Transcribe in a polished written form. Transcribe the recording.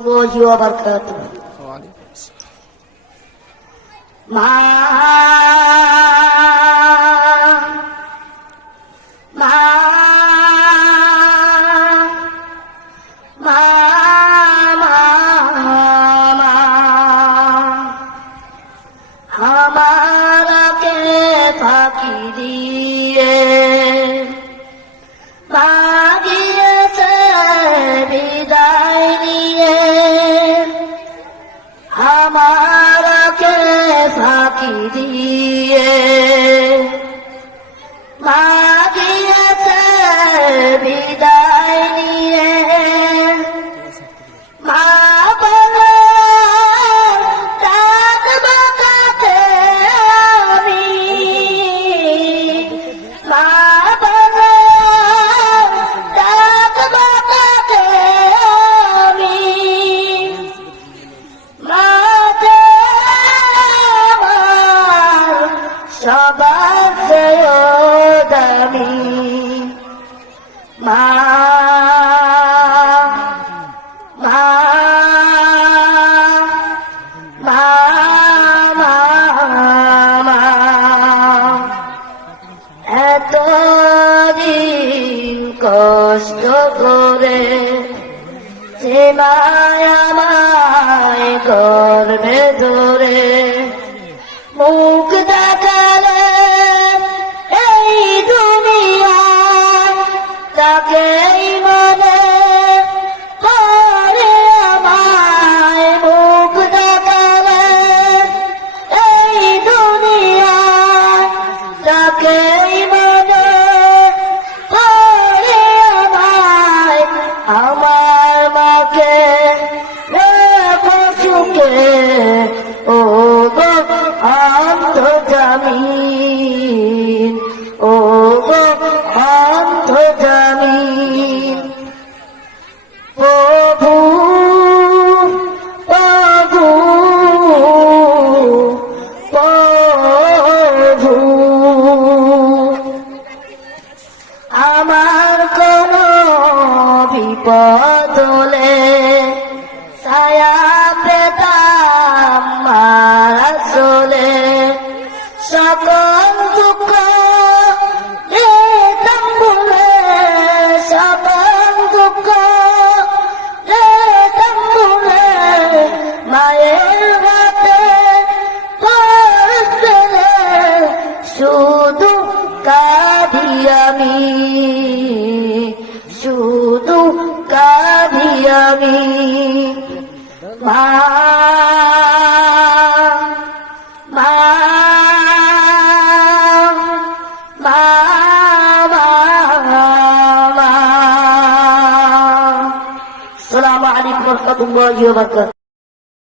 الله وبركاته মা মা মা মা আমারকে ফাঁকি দিয়ে গিয়েছে বিদায় নিয়ে আমারকে ফাঁকি দিয়ে মা গিয়েছে বিদায় নিয়ে মা বলে ডাকবো কাকে আমি মা বলে ডাকবো কাকে আমি মাঝে আমার সবার চেয়ে দামি মা মা মা মা মা এতদিন কষ্ট করে যে মায় আমায় গর্ভে ধরে মুখ দেখালে এই দুনিয়ায় তাকেই মনে পড়ে আমায় মুখ দেখালে এই দুনিয়ায় তাকেই মনে পড়ে আমায় আমার মাকে পশুকে ও গো অন্তর্জামিন ও গো অন্তর্জামিন প্রভু প্রভু প্রভু আমার কোন বিপদ হলে ছায়া পেতাম মারা চলে সকল দুঃখ দিতাম ভুলে সকল দুঃখ দিতাম ভুলে মায়ের হাতে পড়তে শুধু কাঁদি আমি শুধু কাঁদি আমি মা মা মা মা আসসালামু আলাইকুম ওয়া রাহমাতুল্লাহি ওয়া বারাকাতুহু